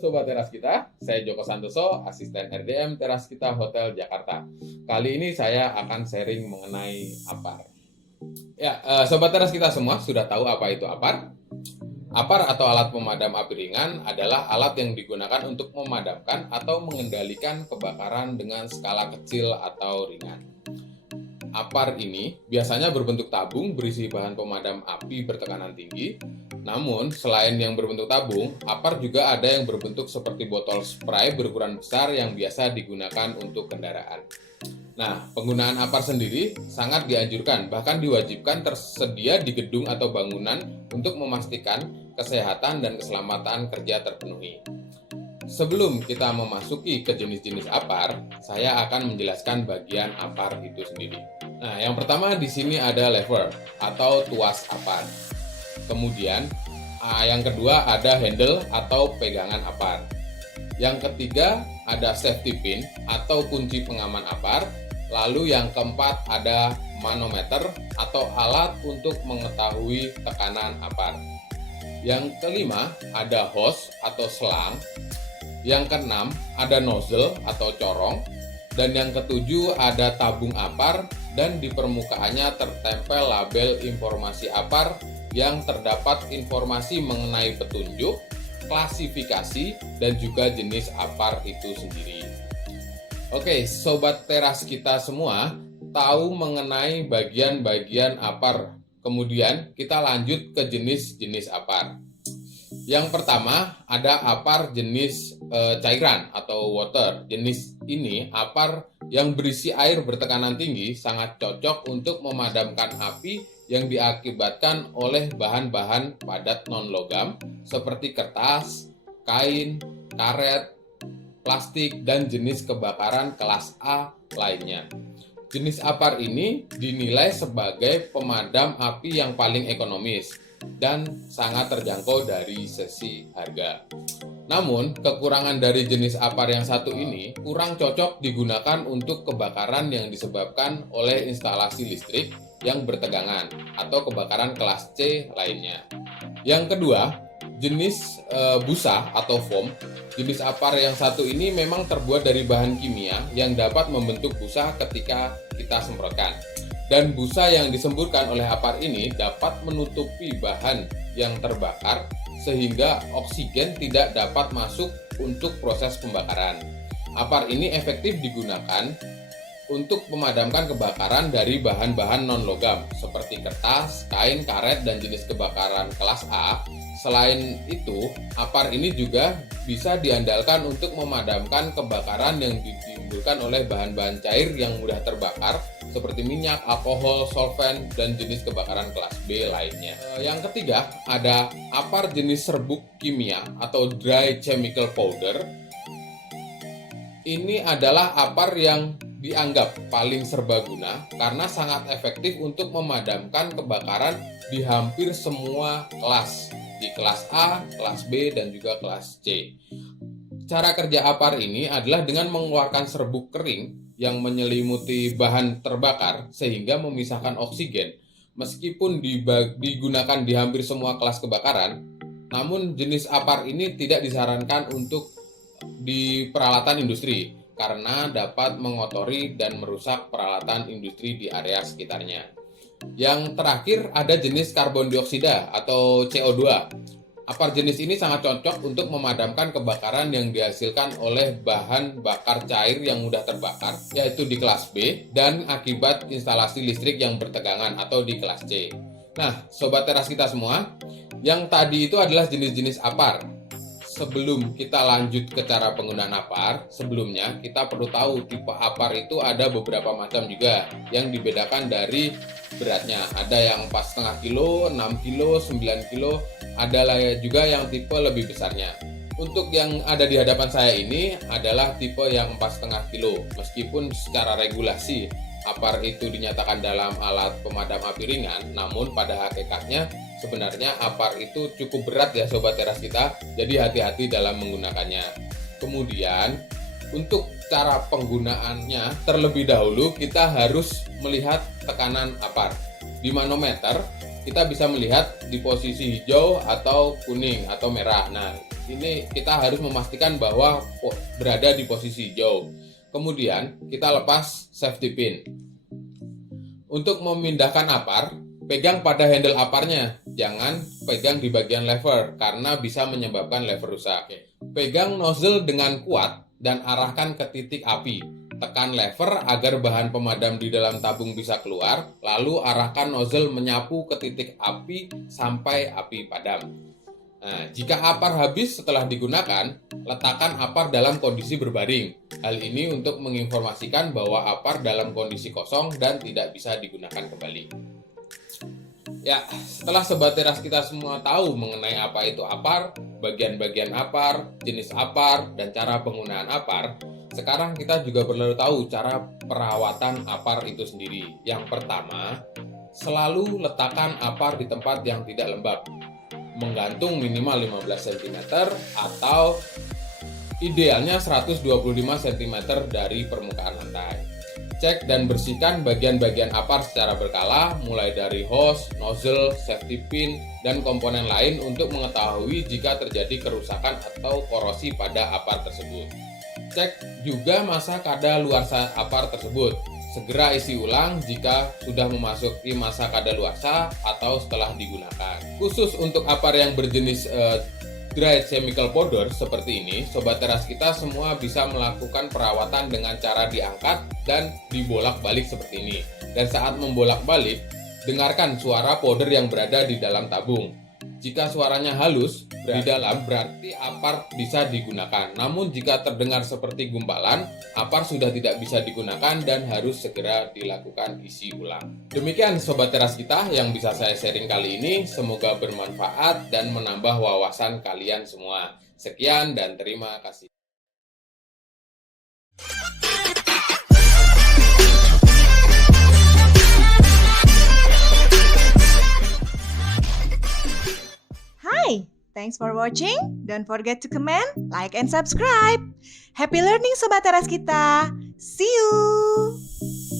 Sobat Teras Kita, saya Joko Santoso, asisten RDM Teras Kita Hotel Jakarta. Kali ini saya akan sharing mengenai APAR. Ya, Sobat Teras Kita semua sudah tahu apa itu APAR? APAR atau alat pemadam api ringan adalah alat yang digunakan untuk memadamkan atau mengendalikan kebakaran dengan skala kecil atau ringan. APAR ini biasanya berbentuk tabung berisi bahan pemadam api bertekanan tinggi. Namun, selain yang berbentuk tabung, APAR juga ada yang berbentuk seperti botol spray berukuran besar yang biasa digunakan untuk kendaraan. Nah, penggunaan APAR sendiri sangat dianjurkan, bahkan diwajibkan tersedia di gedung atau bangunan untuk memastikan kesehatan dan keselamatan kerja terpenuhi. Sebelum kita memasuki ke jenis-jenis APAR, saya akan menjelaskan bagian APAR itu sendiri. Nah, yang pertama di sini ada lever atau tuas APAR. Kemudian, yang kedua ada handle atau pegangan APAR. Yang ketiga ada safety pin atau kunci pengaman APAR. Lalu yang keempat ada manometer atau alat untuk mengetahui tekanan APAR. Yang kelima ada hose atau selang. Yang keenam ada nozzle atau corong. Dan yang ketujuh ada tabung APAR dan di permukaannya tertempel label informasi APAR yang terdapat informasi mengenai petunjuk, klasifikasi, dan juga jenis APAR itu sendiri. Oke, Sobat Teras kita semua tahu mengenai bagian-bagian APAR. Kemudian kita lanjut ke jenis-jenis APAR. Yang pertama ada APAR jenis cairan atau water. Jenis ini APAR yang berisi air bertekanan tinggi sangat cocok untuk memadamkan api yang diakibatkan oleh bahan-bahan padat non-logam seperti kertas, kain, karet, plastik, dan jenis kebakaran kelas A lainnya. Jenis APAR ini dinilai sebagai pemadam api yang paling ekonomis dan sangat terjangkau dari sisi harga. Namun, kekurangan dari jenis APAR yang satu ini kurang cocok digunakan untuk kebakaran yang disebabkan oleh instalasi listrik yang bertegangan atau kebakaran kelas C lainnya. Yang kedua, jenis busa atau foam. Jenis APAR yang satu ini memang terbuat dari bahan kimia yang dapat membentuk busa ketika kita semprotkan. Dan busa yang disemburkan oleh APAR ini dapat menutupi bahan yang terbakar sehingga oksigen tidak dapat masuk untuk proses pembakaran. APAR ini efektif digunakan untuk memadamkan kebakaran dari bahan-bahan non-logam seperti kertas, kain, karet, dan jenis kebakaran kelas A. Selain itu, APAR ini juga bisa diandalkan untuk memadamkan kebakaran yang ditimbulkan oleh bahan-bahan cair yang mudah terbakar seperti minyak, alkohol, solvent, dan jenis kebakaran kelas B lainnya. Yang ketiga, ada APAR jenis serbuk kimia atau dry chemical powder. Ini adalah APAR yang dianggap paling serbaguna karena sangat efektif untuk memadamkan kebakaran di hampir semua kelas, di kelas A, kelas B, dan juga kelas C. Cara kerja APAR ini adalah dengan mengeluarkan serbuk kering yang menyelimuti bahan terbakar sehingga memisahkan oksigen. Meskipun digunakan di hampir semua kelas kebakaran, namun jenis APAR ini tidak disarankan untuk di peralatan industri karena dapat mengotori dan merusak peralatan industri di area sekitarnya. Yang terakhir ada jenis karbon dioksida atau CO2. APAR jenis ini sangat cocok untuk memadamkan kebakaran yang dihasilkan oleh bahan bakar cair yang mudah terbakar, yaitu di kelas B, dan akibat instalasi listrik yang bertegangan atau di kelas C. Nah, Sobat Teras kita semua, yang tadi itu adalah jenis-jenis APAR. Sebelum kita lanjut ke cara penggunaan APAR, sebelumnya kita perlu tahu tipe APAR itu ada beberapa macam juga yang dibedakan dari beratnya. Ada yang 4,5 kilo, 6 kilo, 9 kilo, ada juga yang tipe lebih besarnya. Untuk yang ada di hadapan saya ini adalah tipe yang 4,5 kilo. Meskipun secara regulasi APAR itu dinyatakan dalam alat pemadam api ringan, namun pada hakikatnya sebenarnya APAR itu cukup berat ya Sobat Teras kita, jadi hati-hati dalam menggunakannya. Kemudian untuk cara penggunaannya terlebih dahulu kita harus melihat tekanan APAR. Di manometer kita bisa melihat di posisi hijau atau kuning atau merah. Nah, ini kita harus memastikan bahwa berada di posisi hijau. Kemudian kita lepas safety pin. Untuk memindahkan apar, pegang pada handle aparnya, jangan pegang di bagian lever karena bisa menyebabkan lever rusak. Pegang nozzle dengan kuat dan arahkan ke titik api. Tekan lever agar bahan pemadam di dalam tabung bisa keluar, lalu arahkan nozzle menyapu ke titik api sampai api padam. Nah, jika apar habis setelah digunakan, letakkan apar dalam kondisi berbaring. Hal ini untuk menginformasikan bahwa apar dalam kondisi kosong dan tidak bisa digunakan kembali. Ya, setelah Sobat Teras kita semua tahu mengenai apa itu apar, bagian-bagian apar, jenis apar, dan cara penggunaan apar, sekarang kita juga perlu tahu cara perawatan apar itu sendiri. Yang pertama, selalu letakkan apar di tempat yang tidak lembab, menggantung minimal 15 cm atau idealnya 125 cm dari permukaan lantai. Cek dan bersihkan bagian-bagian apar secara berkala, mulai dari hose, nozzle, safety pin, dan komponen lain untuk mengetahui jika terjadi kerusakan atau korosi pada apar tersebut. Cek juga masa kadaluarsa apar tersebut. Segera isi ulang jika sudah memasuki masa kadaluarsa atau setelah digunakan. Khusus untuk apar yang berjenis dry chemical powder seperti ini, Sobat Teras kita semua bisa melakukan perawatan dengan cara diangkat dan dibolak-balik seperti ini. Dan saat membolak-balik, dengarkan suara powder yang berada di dalam tabung. Jika suaranya halus di dalam, berarti apar bisa digunakan. Namun jika terdengar seperti gumpalan, apar sudah tidak bisa digunakan dan harus segera dilakukan isi ulang. Demikian Sobat Teras kita yang bisa saya sharing kali ini. Semoga bermanfaat dan menambah wawasan kalian semua. Sekian dan terima kasih. Hi, thanks for watching. Don't forget to comment, like, and subscribe. Happy learning Sobat Teras kita. See you.